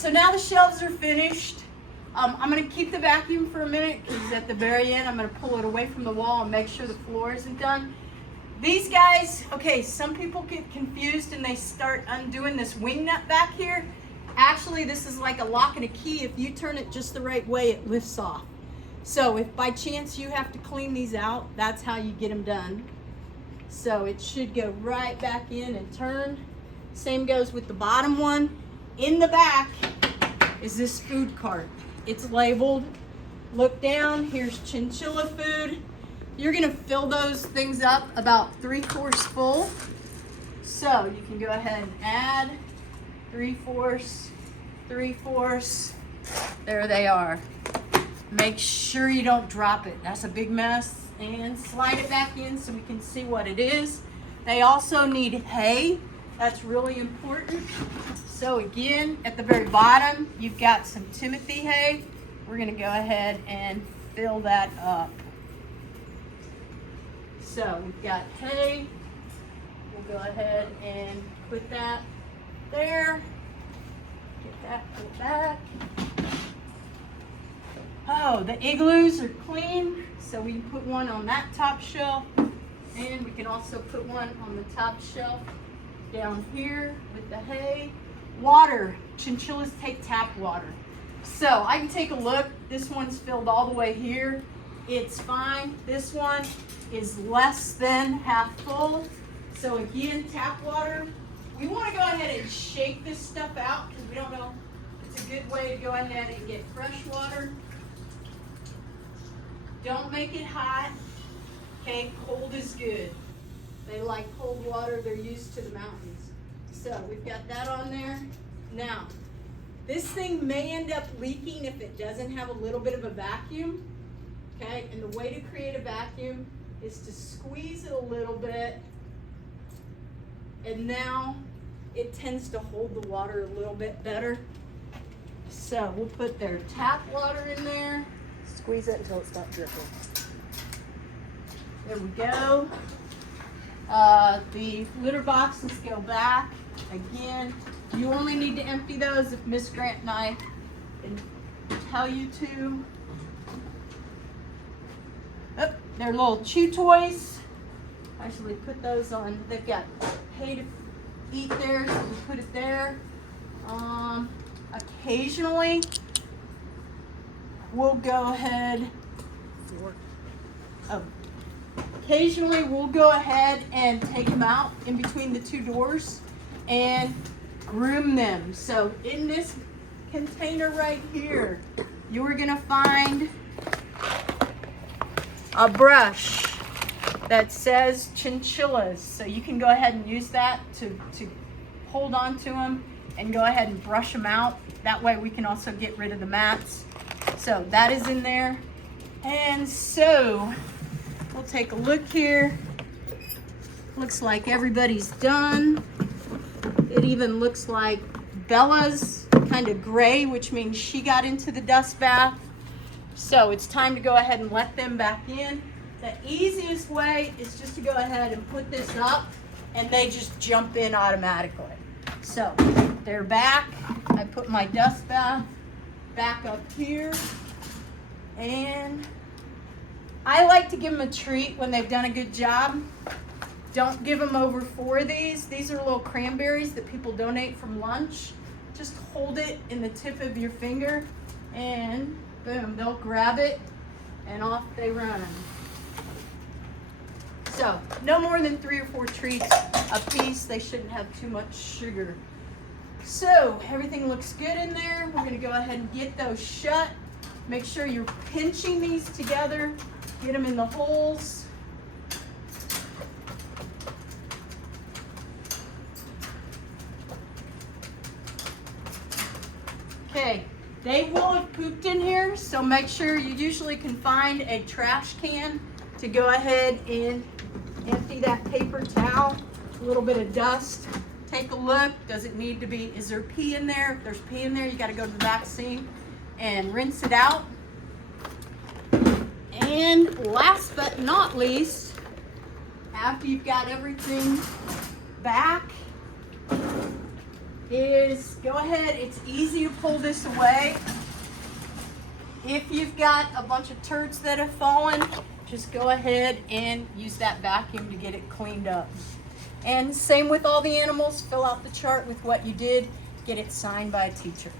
so now the shelves are finished. I'm gonna keep the vacuum for a minute because at the very end, I'm gonna pull it away from the wall and make sure the floor isn't done. These guys, okay, some people get confused and they start undoing this wing nut back here. Actually, this is like a lock and a key. If you turn it just the right way, it lifts off. So if by chance you have to clean these out, that's how you get them done. So it should go right back in and turn. Same goes with the bottom one. In the back is this food cart. It's labeled. Look down, here's chinchilla food. You're gonna fill those things up about 3/4 full. So you can go ahead and add 3/4, 3/4. There they are. Make sure you don't drop it. That's a big mess. And slide it back in so we can see what it is. They also need hay. That's really important. So again, at the very bottom, you've got some Timothy hay. We're gonna go ahead and fill that up. So we've got hay. We'll go ahead and put that there. Get that put back. Oh, the igloos are clean, so we can put one on that top shelf, and we can also put one on the top shelf down here with the hay. Water, chinchillas take tap water. So I can take a look. This one's filled all the way here. It's fine. This one is less than half full. So again, tap water. We want to go ahead and shake this stuff out because we don't know. It's a good way to go ahead and get fresh water. Don't make it hot. Okay, cold is good. They like cold water. They're used to the mountains. So we've got that on there. Now, this thing may end up leaking if it doesn't have a little bit of a vacuum. Okay, and the way to create a vacuum is to squeeze it a little bit. And now it tends to hold the water a little bit better. So we'll put their tap water in there. Squeeze it until it stops dripping. There we go. The litter boxes go back. Again, you only need to empty those if Miss Grant and I tell you to. Oh, they're little chew toys. Actually put those on. They've got hay to eat there, so we put it there. Occasionally, we'll go ahead. Occasionally, we'll go ahead and take them out in between the two doors and groom them. So in this container right here, you're gonna find a brush that says Chinchillas. So you can go ahead and use that to hold on to them and go ahead and brush them out. That way we can also get rid of the mats. So that is in there. And so we'll take a look here. Looks like everybody's done. It even looks like Bella's kind of gray, which means she got into the dust bath. So it's time to go ahead and let them back in. The easiest way is just to go ahead and put this up and they just jump in automatically. So they're back. I put my dust bath back up here. And I like to give them a treat when they've done a good job. Don't give them over 4 of these. These are little cranberries that people donate from lunch. Just hold it in the tip of your finger and boom, they'll grab it and off they run. So no more than 3 or 4 treats a piece. They shouldn't have too much sugar. So everything looks good in there. We're gonna go ahead and get those shut. Make sure you're pinching these together. Get them in the holes. Okay, they will have pooped in here, so make sure you usually can find a trash can to go ahead and empty that paper towel. A little bit of dust. Take a look. Does it need to be, is there pee in there? If there's pee in there, you got to go to the back sink and rinse it out. And last but not least, after you've got everything back, is go ahead. It's easy to pull this away. If you've got a bunch of turds that have fallen, just go ahead and use that vacuum to get it cleaned up. And same with all the animals, fill out the chart with what you did, get it signed by a teacher.